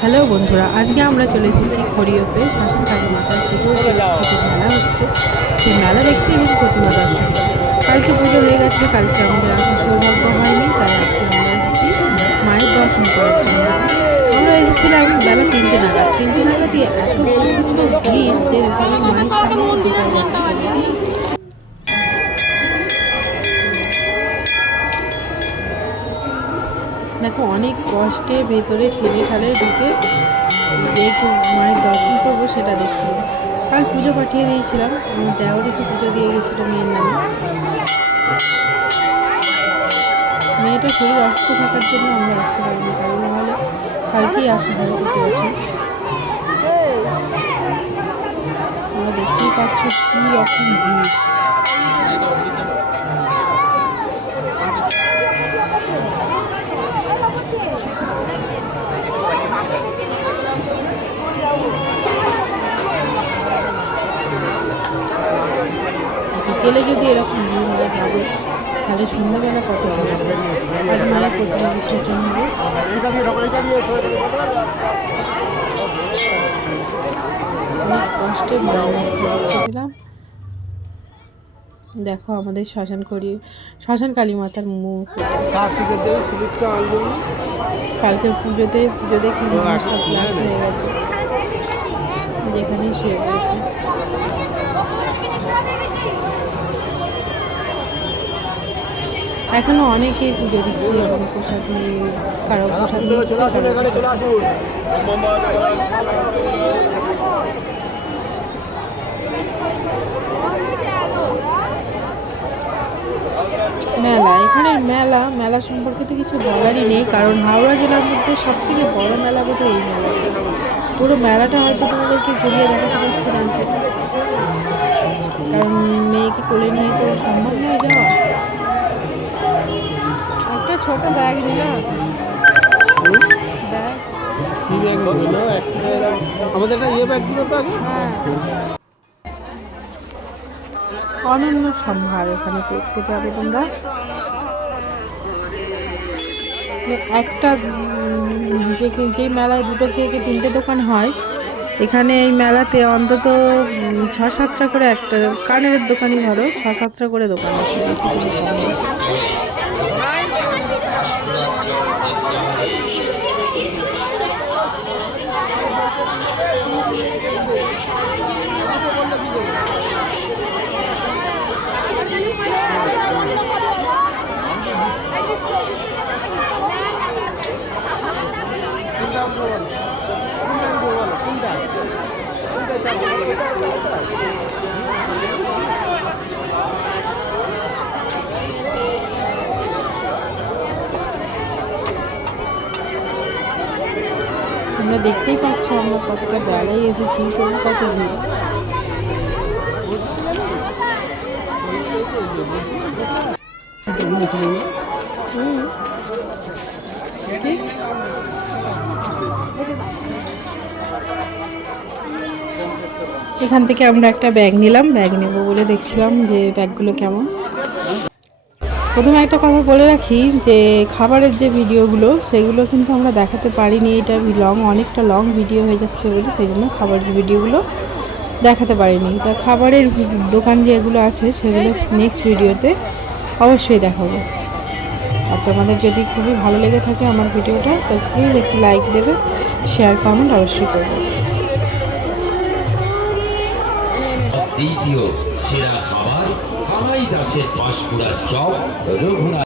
Hello বন্ধুরা, আজকে আমরা চলে এসেছি খড়িয়পে শ্মশান কালী মাতার পুজো, যে মেলা হচ্ছে সেই মেলা দেখতে এবং প্রতিমা দর্শন কালকে পুজো হয়ে গেছে, কালকে আমাদের আসার সৌভাগ্য হয়নি, তাই আজকে আমরা এসেছি মায়ের দর্শন করার জন্য। আমরা এসেছিলাম বেলা তিনটে নাগাদ। তিনটে নাগাদই এত ভিড় যে মায়ের সামনে যাচ্ছে না। দেখো অনেক কষ্টে ভেতরে ঠেলে ঠালে ঢুকে দেখো মায়ের দর্শন করব সেটা দেখছিলাম কাল পুজো পাঠিয়ে দিয়েছিলাম আমার দেওয়ার এসে পুজো দিয়ে গেছিল মেয়ের নামে। মেয়েটা শরীর অসুস্থ থাকার জন্য আমরা আসতে পারিনি, কাল না হলে কালকেই আসা হয় প্রতি বছর। তোমরা দেখতেই পাচ্ছ কী রকম ভিড়। বিকেলে যদি এরকম হয় ভাবে তাহলে সন্ধ্যাবেলা কত মায়ের দেখো আমাদের শ্মশান করি, শ্মশান কালী মাতার মুখ। কালকে পুজোতে, পুজো দেখে সব হয়ে গেছে। যেখানেই শুয়ে পড়েছে। এখনও অনেকেই পুজো দিচ্ছে এবং প্রসাদ নিয়ে কারও দিচ্ছে। মেলা এখানের মেলা মেলা সম্পর্কে তো কিছু বলারই নেই কারণ হাওড়া জেলার মধ্যে সব থেকে বড় মেলা বোধহয় এই মেলা পুরো মেলাটা হয়তো তোমাদেরকে ঘুরিয়ে দেখাতে পারছি না কারণ মেয়েকে কোলে নিয়ে তো সম্ভব নয় ছোট ব্যাগ নিলাম আমাদের একটা ইয়ে ব্যাগ দিল তো আগে। হ্যাঁ। অনন্য সম্ভার এখানে দেখতে পাবে তোমরা। মানে একটা যে যে মেলায় দুটো থেকে তিনটে দোকান হয় এখানে এই মেলাতে অন্তত ছ সাতটা করে একটা কানের দোকানই ধরো ছ সাতটা করে দোকান আছে। বেশি থেকে কম না। কোনটা আপনার বলো কোনটা দিব বলো কোনটা কোনটা চাবো? তোমরা দেখতেই পাচ্ছ আমরা কতটা বেলায় এসেছি তবু কত ভিড় হুম। এখান থেকে আমরা একটা ব্যাগ নিলাম। ব্যাগ নেব বলে দেখছিলাম যে ব্যাগগুলো কেমন। প্রথমে একটা কথা বলে রাখি যে, খাবারের যে ভিডিওগুলো সেগুলো কিন্তু আমরা দেখাতে পারিনি। এটা লং অনেকটা লং ভিডিও হয়ে যাচ্ছে বলে সেই জন্য খাবারের ভিডিওগুলো দেখাতে পারিনি। তা খাবারের দোকান যেগুলো আছে, সেগুলো নেক্সট ভিডিওতে অবশ্যই দেখাবো। আর তোমাদের যদি খুবই ভালো লেগে থাকে আমার ভিডিওটা তো প্লিজ একটু লাইক দেবে শেয়ার কমেন্ট অবশ্যই করবে। দ্বিতীয় সেরা খাবার কামাই দাসের পাঁশকুড়ার চপ রঘুনাথ